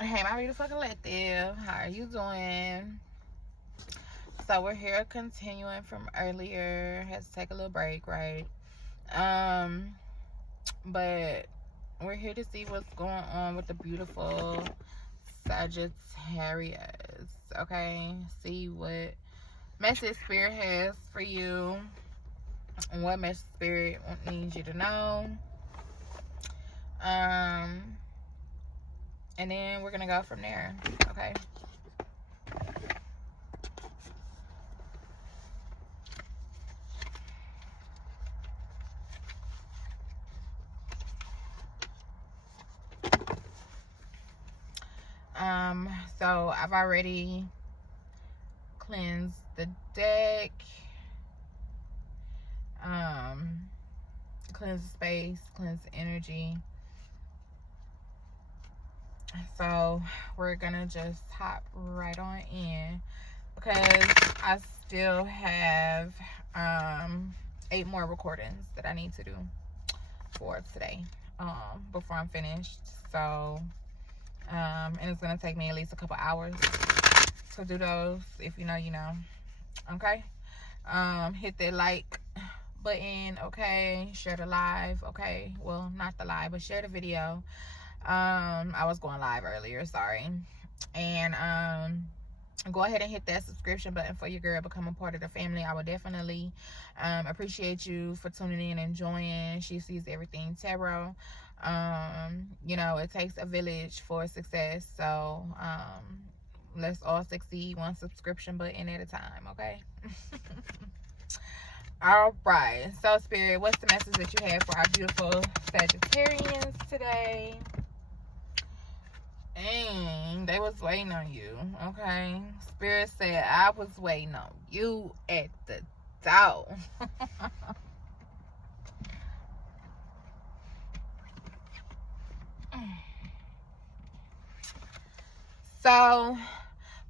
Hey, my beautiful collective, how are you doing? So we're here continuing from earlier. Had to take a little break, right? But we're here to see what's going on with the beautiful Sagittarius. Okay, see what message spirit has for you, and what message spirit needs you to know. And then we're gonna go from there. Okay. So I've already cleansed the deck, cleanse the space, cleanse the energy. So we're gonna just hop right on in because I still have 8 more recordings that I need to do for today before I'm finished. So and it's gonna take me at least a couple hours to do those. If you know, you know. Okay. Hit that like button. Okay, share the live. Okay, well, not the live, but share the video. I was going live earlier, sorry. And go ahead and hit that subscription button for your girl, become a part of the family. I would definitely appreciate you for tuning in and joining She Sees Everything Tarot. You know, it takes a village for success, so let's all succeed one subscription button at a time. Okay. All right, so spirit, what's the message that you have for our beautiful Sagittarians today? And they was waiting on you. Okay, spirit said I was waiting on you at the door. So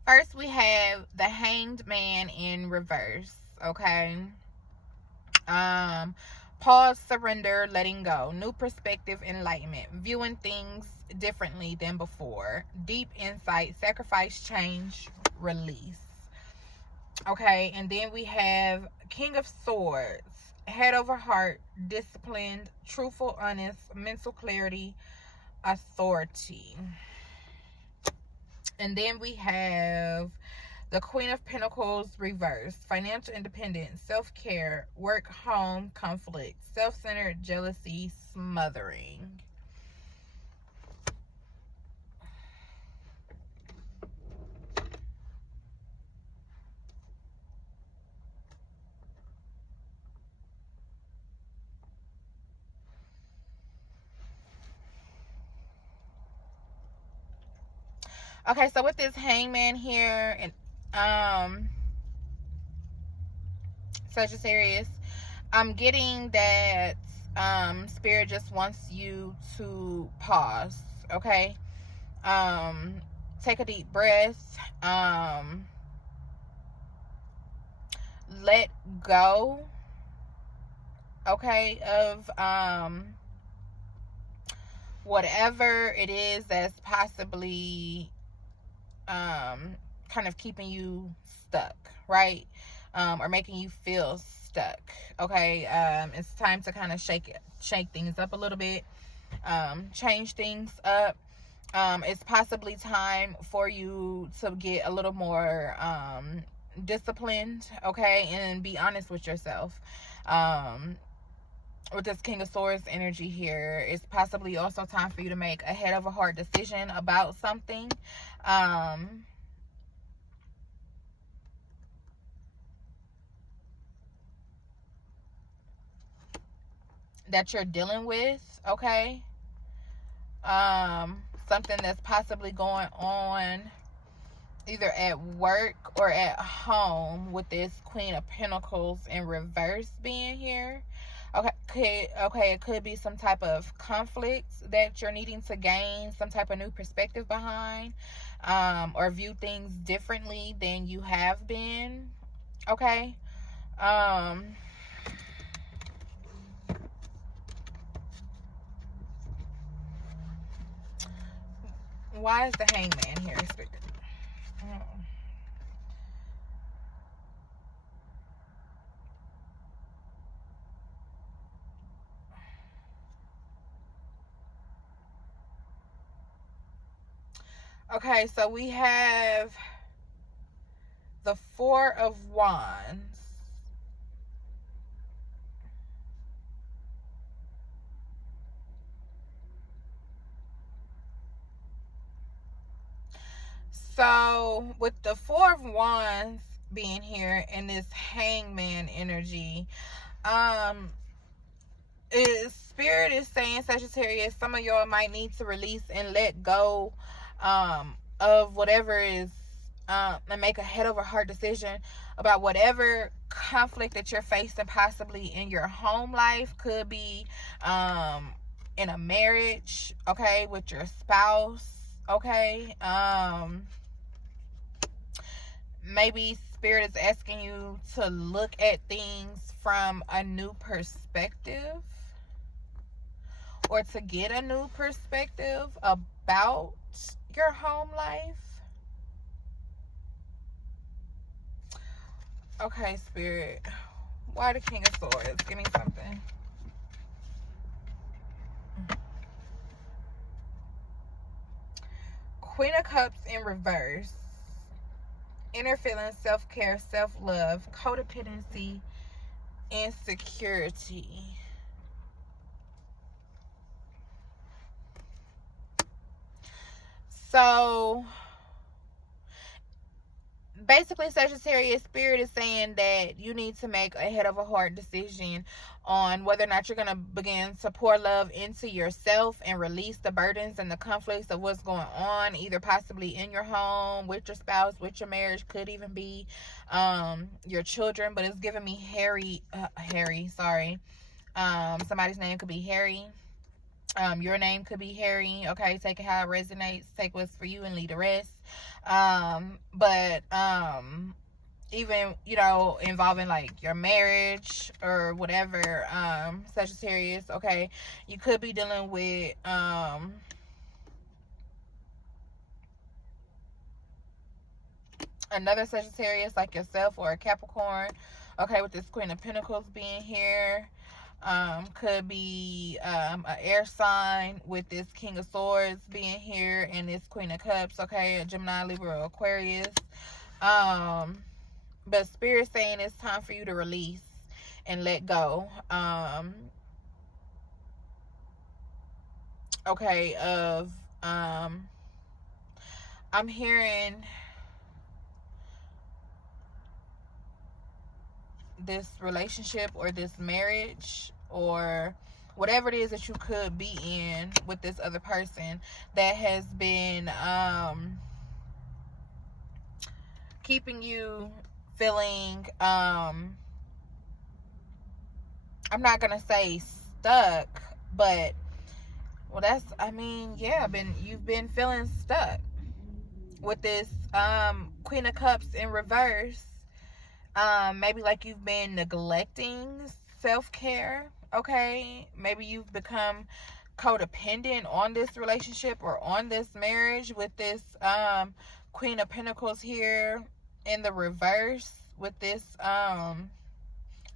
first we have the Hanged Man in reverse. Okay. Pause, surrender, letting go, new perspective, enlightenment, viewing things differently than before, deep insight, sacrifice, change, release. Okay, and then we have King of Swords, head over heart, disciplined, truthful, honest, mental clarity, authority. And then we have the Queen of Pentacles reverse, financial independence, self-care, work, home, conflict, self-centered, jealousy, smothering. Okay, so with this Hangman here, and Sagittarius, I'm getting that spirit just wants you to pause. Okay, take a deep breath, let go, okay, of whatever it is that's possibly kind of keeping you stuck, right? Or making you feel stuck. Okay, it's time to kind of shake things up a little bit, change things up. It's possibly time for you to get a little more disciplined, okay, and be honest with yourself. With this King of Swords energy here, it's possibly also time for you to make a head over heart decision about something. That you're dealing with, okay? Something that's possibly going on either at work or at home with this Queen of Pentacles in reverse being here. Okay, it could be some type of conflict that you're needing to gain some type of new perspective behind, or view things differently than you have been. Okay. Why is the Hangman here, Spirit? Okay, so we have the Four of Wands. So with the Four of Wands being here and this Hangman energy, Spirit is saying, Sagittarius, some of y'all might need to release and let go of whatever is and make a head over heart decision about whatever conflict that you're facing, possibly in your home life. Could be in a marriage, okay, with your spouse, okay. Maybe Spirit is asking you to look at things from a new perspective, or to get a new perspective about your home life. Okay, Spirit. Why the King of Swords? Give me something. Queen of Cups in reverse. Inner feelings, self-care, self-love, codependency, insecurity. So basically, Sagittarius, Spirit is saying that you need to make a head of a heart decision on whether or not you're going to begin to pour love into yourself and release the burdens and the conflicts of what's going on, either possibly in your home, with your spouse, with your marriage, could even be your children. But it's giving me somebody's name could be Harry. Your name could be Harry. Okay, take it how it resonates. Take what's for you and leave the rest. But even, involving like your marriage or whatever, Sagittarius, okay, you could be dealing with another Sagittarius like yourself, or a Capricorn, okay, with this Queen of Pentacles being here. Could be an air sign with this King of Swords being here and this Queen of Cups, okay, a Gemini, Libra, or Aquarius. But Spirit saying it's time for you to release and let go. Okay, I'm hearing this relationship or this marriage or whatever it is that you could be in with this other person that has been keeping you feeling I'm not gonna say stuck, but you've been feeling stuck with this Queen of Cups in reverse. Maybe like you've been neglecting self-care, okay? Maybe you've become codependent on this relationship or on this marriage with this Queen of Pentacles here in the reverse, with this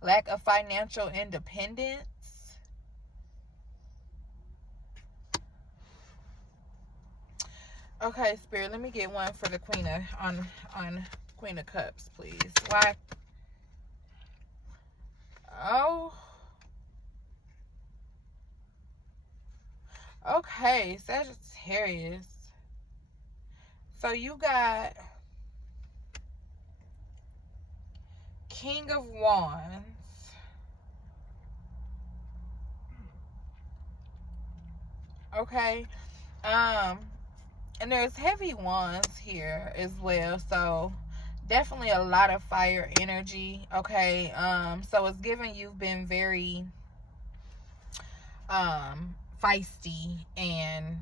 lack of financial independence. Okay, Spirit, let me get one for the Queen of on Queen of Cups, please. Why? Oh. Okay, Sagittarius. So you got King of Wands. Okay. And there's heavy wands here as well. So definitely a lot of fire energy. Okay. So it's giving you've been very feisty and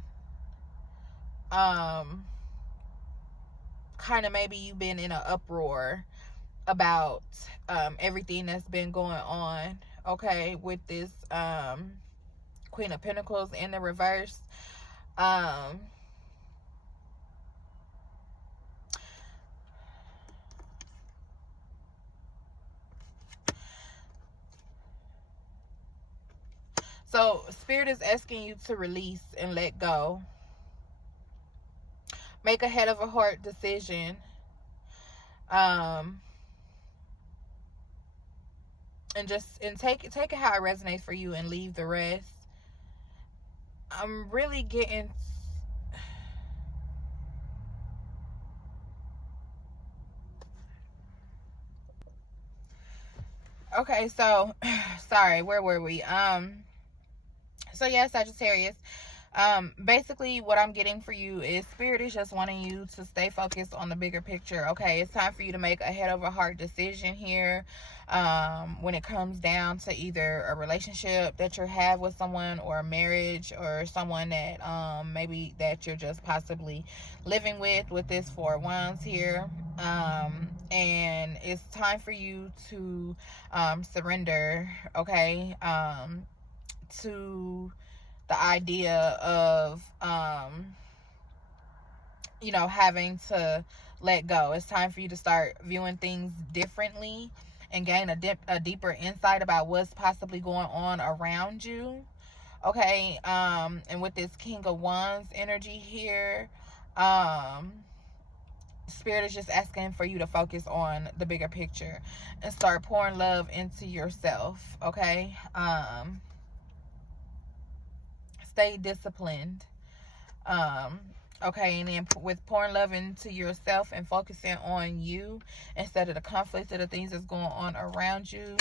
kind of maybe you've been in an uproar about everything that's been going on, okay, with this Queen of Pentacles in the reverse. Spirit is asking you to release and let go. Make a head of a heart decision. And take it how it resonates for you and leave the rest. I'm really getting... Okay, so sorry, where were we? So yeah, Sagittarius. Basically what I'm getting for you is Spirit is just wanting you to stay focused on the bigger picture. Okay, it's time for you to make a head over heart decision here. When it comes down to either a relationship that you have with someone, or a marriage, or someone that maybe that you're just possibly living with this Four of Wands here. And it's time for you to surrender, okay, to the idea of you know, having to let go. It's time for you to start viewing things differently and gain a deeper insight about what's possibly going on around you. Okay, and with this King of Wands energy here, Spirit is just asking for you to focus on the bigger picture and start pouring love into yourself. Okay, stay disciplined. Okay, and then with pouring love into yourself and focusing on you instead of the conflict of the things that's going on around you,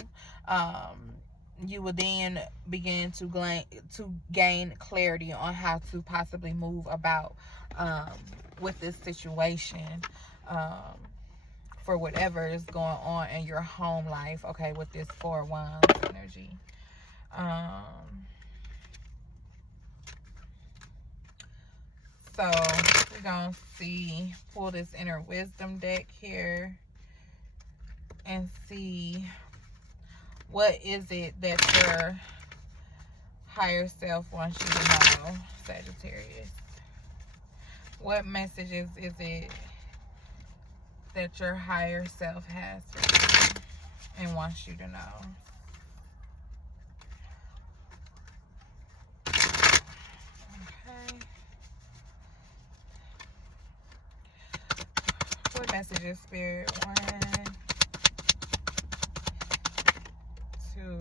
you will then begin to gain clarity on how to possibly move about with this situation, for whatever is going on in your home life. Okay, with this Four of Wands energy. So we're going to pull this inner wisdom deck here and see what is it that your higher self wants you to know, Sagittarius. What messages is it that your higher self has for you and wants you to know? Okay. What messages, Spirit? 1, 2,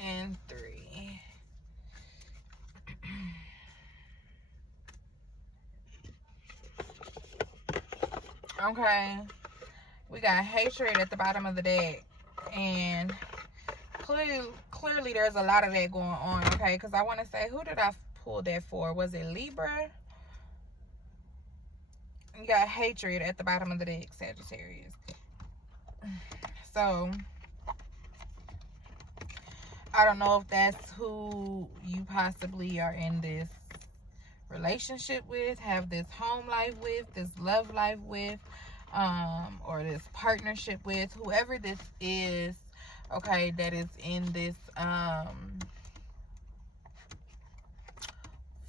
and 3. Okay, we got hatred at the bottom of the deck, and clearly there's a lot of that going on. Okay, because I want to say, who did I pull that for? Was it Libra? You got hatred at the bottom of the deck, Sagittarius. So I don't know if that's who you possibly are in this relationship with, have this home life with, this love life with, or this partnership with, whoever this is, okay, that is in this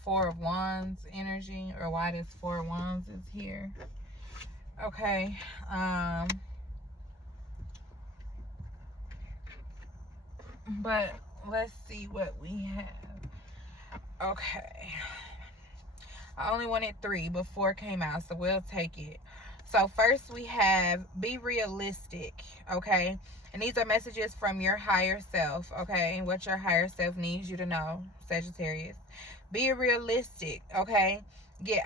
Four of Wands energy, or why this Four of Wands is here. Okay, but let's see what we have. Okay, I only wanted 3, but 4 came out, so we'll take it. So first we have be realistic, okay? And these are messages from your higher self, okay? And what your higher self needs you to know, Sagittarius. Be realistic, okay? Get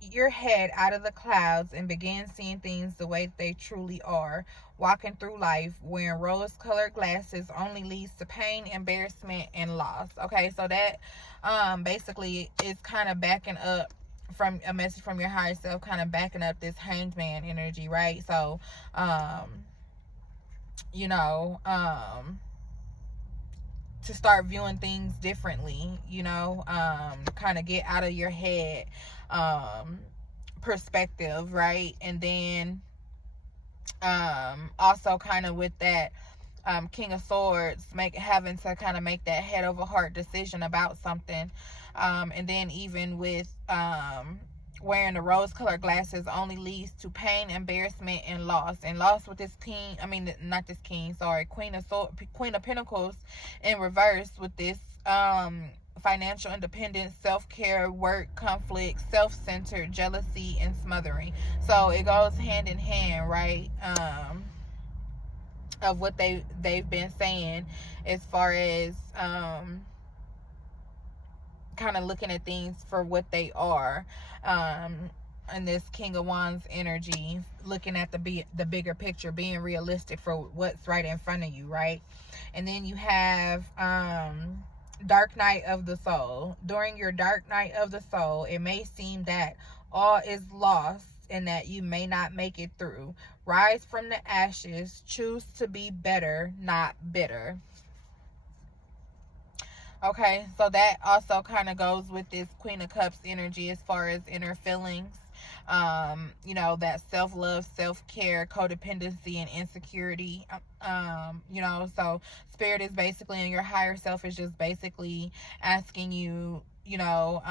your head out of the clouds and begin seeing things the way they truly are. Walking through life wearing rose-colored glasses only leads to pain, embarrassment, and loss. Okay, so that basically is kind of backing up from a message from your higher self, kind of backing up this Hanged Man energy, right? So, you know, to start viewing things differently, you know, kind of get out of your head perspective, right? And then also kind of with that King of Swords, having to kind of make that head over heart decision about something, and then even with wearing the rose-colored glasses only leads to pain, embarrassment, and loss. And loss with this king, I mean, not this king, sorry, Queen of Pentacles in reverse with this financial independence, self-care, work, conflict, self-centered, jealousy, and smothering. So it goes hand in hand, right? Of what they've been saying as far as kind of looking at things for what they are, and this King of Wands energy, looking at the bigger picture, being realistic for what's right in front of you, right? And then you have dark night of the soul. During your dark night of the soul, it may seem that all is lost and that you may not make it through. Rise from the ashes, choose to be better, not bitter. Okay, so that also kind of goes with this Queen of Cups energy as far as inner feelings. You know, that self-love, self-care, codependency, and insecurity. You know, so Spirit is basically, and your higher self is just basically asking you, you know,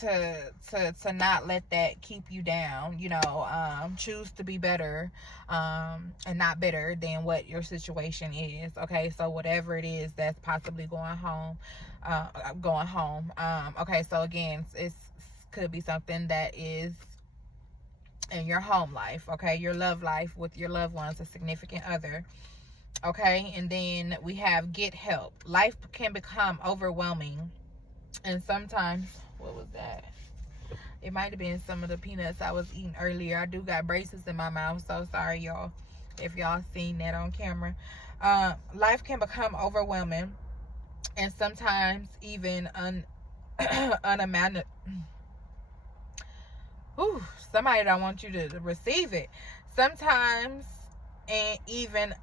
to not let that keep you down, you know. Choose to be better, and not bitter than what your situation is. Okay, so whatever it is that's possibly going home. Okay, so again, it's could be something that is in your home life, okay, your love life with your loved ones, a significant other. Okay, and then we have get help. Life can become overwhelming, and sometimes, what was that? It might have been some of the peanuts I was eating earlier. I do got braces in my mouth, so sorry, y'all, if y'all seen that on camera. Life can become overwhelming, and sometimes even unimaginable. Somebody don't want you to receive it. Sometimes, and even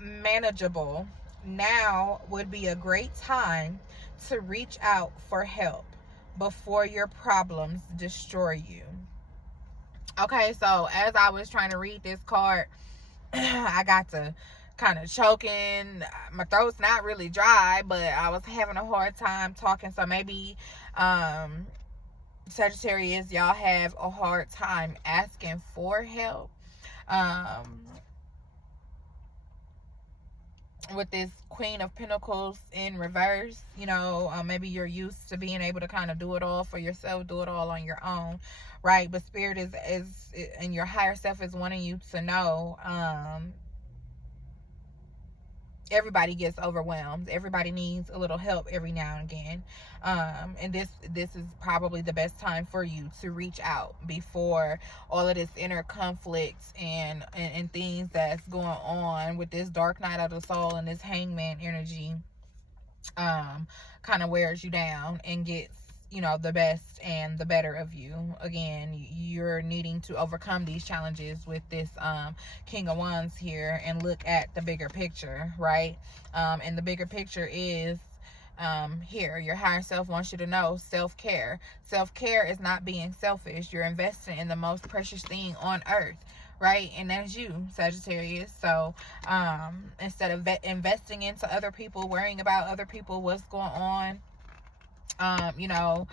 unmanageable. Now would be a great time to reach out for help before your problems destroy you. Okay, so as I was trying to read this card, I got to kind of choking. My throat's not really dry, but I was having a hard time talking. So maybe Sagittarius, y'all have a hard time asking for help. With this Queen of Pentacles in reverse, you know, maybe you're used to being able to kind of do it all for yourself, do it all on your own, right? But Spirit is and your higher self is wanting you to know, everybody gets overwhelmed. Everybody needs a little help every now and again. And this is probably the best time for you to reach out before all of this inner conflicts and things that's going on with this dark night of the soul and this hangman energy kind of wears you down and gets, you know, the best and the better of you. Again, you're needing to overcome these challenges with this King of Wands here and look at the bigger picture, right? And the bigger picture is here, your higher self wants you to know self-care. Self-care is not being selfish. You're investing in the most precious thing on earth, right? And that's you, Sagittarius. So instead of investing into other people, worrying about other people, what's going on, you know,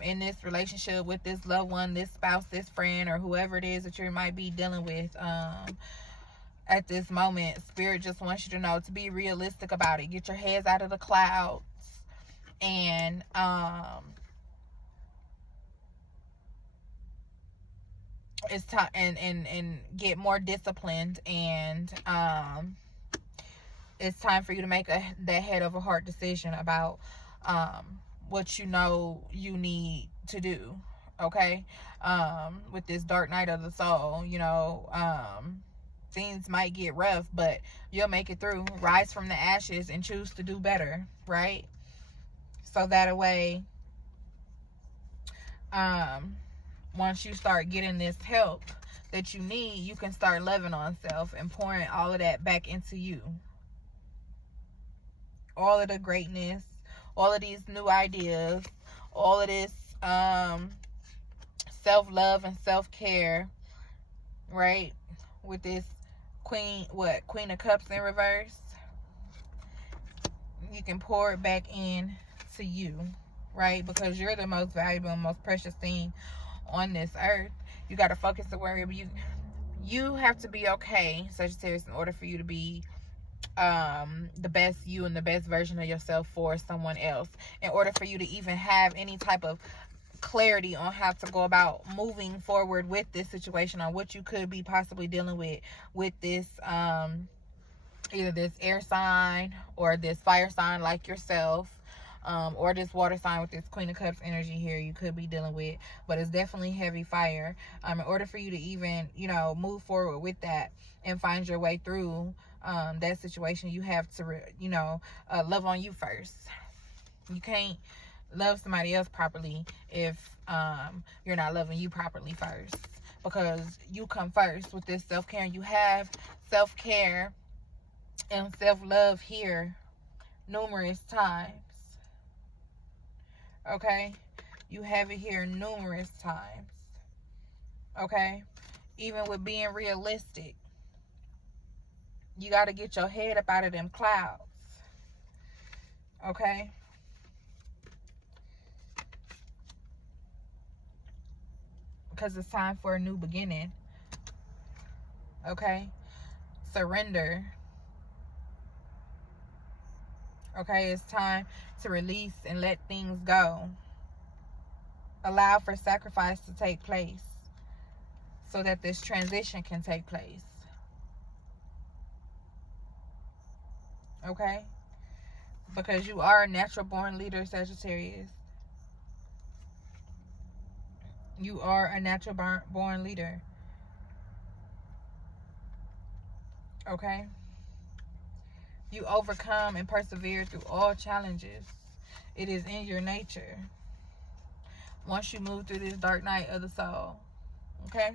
in this relationship with this loved one, this spouse, this friend, or whoever it is that you might be dealing with at this moment, Spirit just wants you to know to be realistic about it. Get your heads out of the clouds and it's time and get more disciplined, and it's time for you to make that head over heart decision about what you know you need to do. Okay, with this dark night of the soul, you know, things might get rough, but you'll make it through. Rise from the ashes and choose to do better, right? So that way, once you start getting this help that you need, you can start loving on self and pouring all of that back into you. All of the greatness, all of these new ideas, all of this self-love and self-care, right? With this Queen of Cups in reverse, you can pour it back in to you. right? Because you're the most valuable and most precious thing on this earth. You got to focus the worry. You have to be okay, Sagittarius, in order for you to be the best you and the best version of yourself for someone else. In order for you to even have any type of clarity on how to go about moving forward with this situation, on what you could be possibly dealing with this either this air sign or this fire sign like yourself, or this water sign with this Queen of Cups energy here you could be dealing with, but it's definitely heavy fire. In order for you to even, move forward with that and find your way through that situation, you have to, love on you first. You can't love somebody else properly if you're not loving you properly first, because you come first with this self-care. You have self-care and self-love here numerous times. Okay, you have it here numerous times. Okay, even with being realistic, you got to get your head up out of them clouds. Okay, because it's time for a new beginning. Okay, surrender. Okay, it's time to release and let things go. Allow for sacrifice to take place so that this transition can take place. Okay, because you are a natural born leader, Sagittarius. You are a natural born leader. Okay, you overcome and persevere through all challenges. It is in your nature once you move through this dark night of the soul. Okay,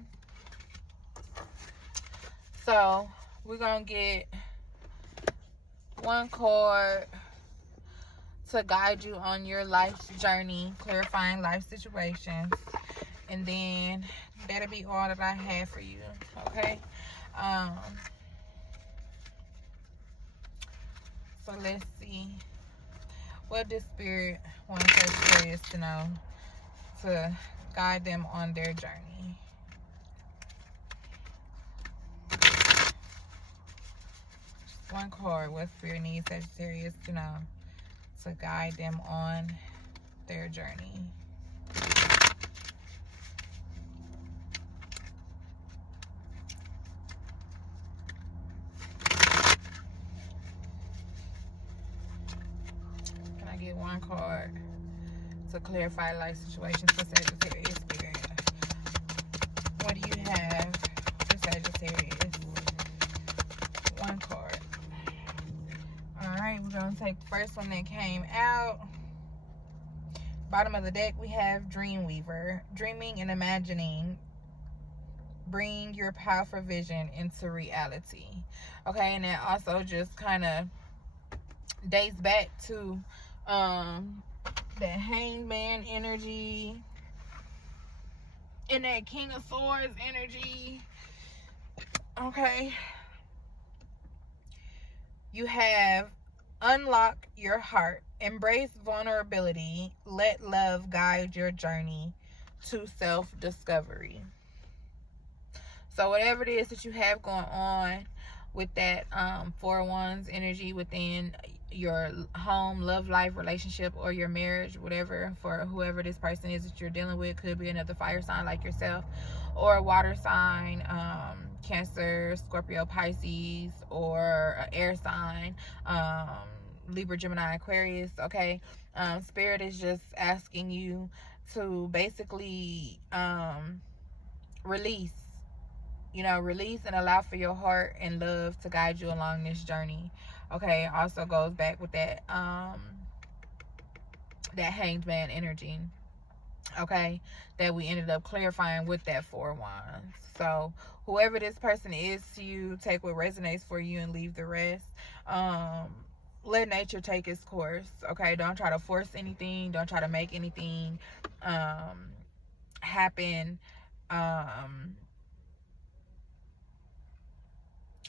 so we're gonna get one card to guide you on your life's journey, clarifying life situations, and then that'll be all that I have for you. Okay, so let's see, what does Spirit want Sagittarius to know to guide them on their journey? Just one card. What Spirit needs Sagittarius to know to guide them on their journey? Can I get one card to clarify life situations for Sagittarius Spirit? What do you have for Sagittarius? One card. Alright, we're going to take the first one that came out. Bottom of the deck, we have Dreamweaver. Dreaming and imagining. Bring your powerful vision into reality. Okay, and that also just kind of dates back to that Hangman energy and that King of Swords energy. Okay, you have unlock your heart, embrace vulnerability, let love guide your journey to self-discovery. So whatever it is that you have going on with that 4 Wands energy within your home, love life, relationship, or your marriage, whatever, for whoever this person is that you're dealing with, could be another fire sign like yourself, or a water sign, Cancer, Scorpio, Pisces, or an air sign, Libra, Gemini, Aquarius. Okay, Spirit is just asking you to basically release and allow for your heart and love to guide you along this journey. Okay, also goes back with that that Hanged Man energy. Okay, that we ended up clarifying with that 4 Wands. So whoever this person is to you, take what resonates for you and leave the rest. Let nature take its course. Okay, don't try to force anything. Don't try to make anything happen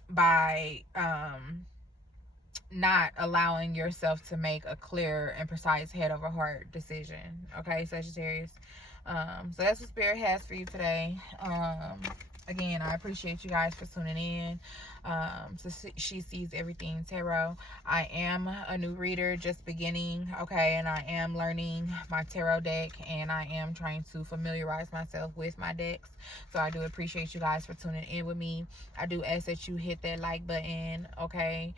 by not allowing yourself to make a clear and precise head over heart decision. Okay, Sagittarius. So that's what Spirit has for you today. Again, I appreciate you guys for tuning in. So She Sees Everything Tarot. I am a new reader, just beginning, okay, and I am learning my tarot deck, and I am trying to familiarize myself with my decks. So I do appreciate you guys for tuning in with me. I do ask that you hit that like button, okay.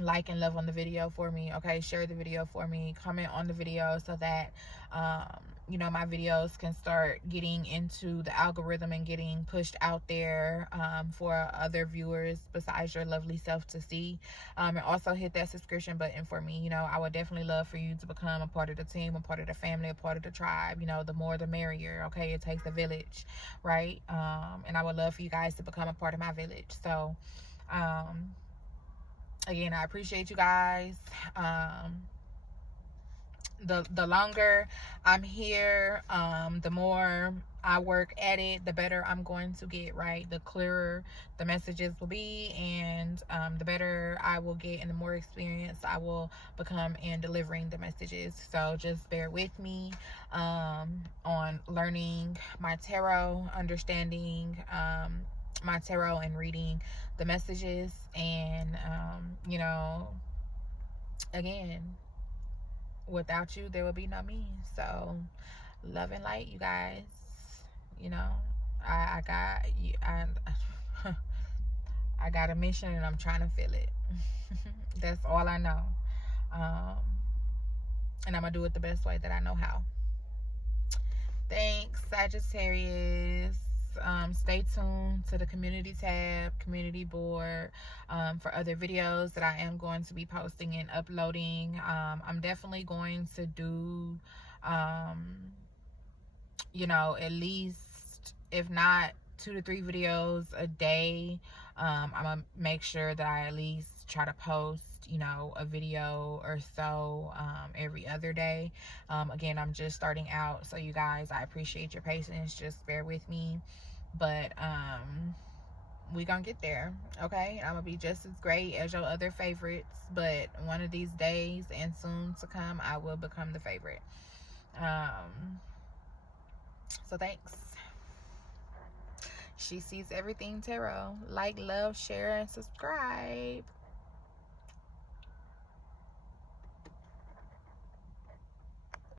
Like and love on the video for me, okay. Share the video for me, comment on the video, so that you know, my videos can start getting into the algorithm and getting pushed out there for other viewers besides your lovely self to see. And also hit that subscription button for me. You know, I would definitely love for you to become a part of the team, a part of the family, a part of the tribe. You know, the more the merrier, okay. It takes a village, right? And I would love for you guys to become a part of my village. So again, I appreciate you guys. The longer I'm here, the more I work at it, the better I'm going to get, right? The clearer the messages will be, and the better I will get, and the more experience I will become in delivering the messages. So just bear with me on learning my tarot, understanding my tarot, and reading the messages. And you know, again, without you there will be no me. So love and light, you guys. You know, I got you. I got a mission, and I'm trying to fill it. That's all I know. And I'm gonna do it the best way that I know how. Thanks, Sagittarius. Stay tuned to the community tab, community board, for other videos that I am going to be posting and uploading. I'm definitely going to do, you know, at least, if not 2 to 3 videos a day. I'm gonna make sure that I at least try to post, you know, a video or so every other day. Again, I'm just starting out, so you guys, I appreciate your patience. Just bear with me, but we gonna get there, okay. I'm gonna be just as great as your other favorites, but one of these days, and soon to come, I will become the favorite. So thanks. She Sees Everything Tarot. Like, love, share, and subscribe.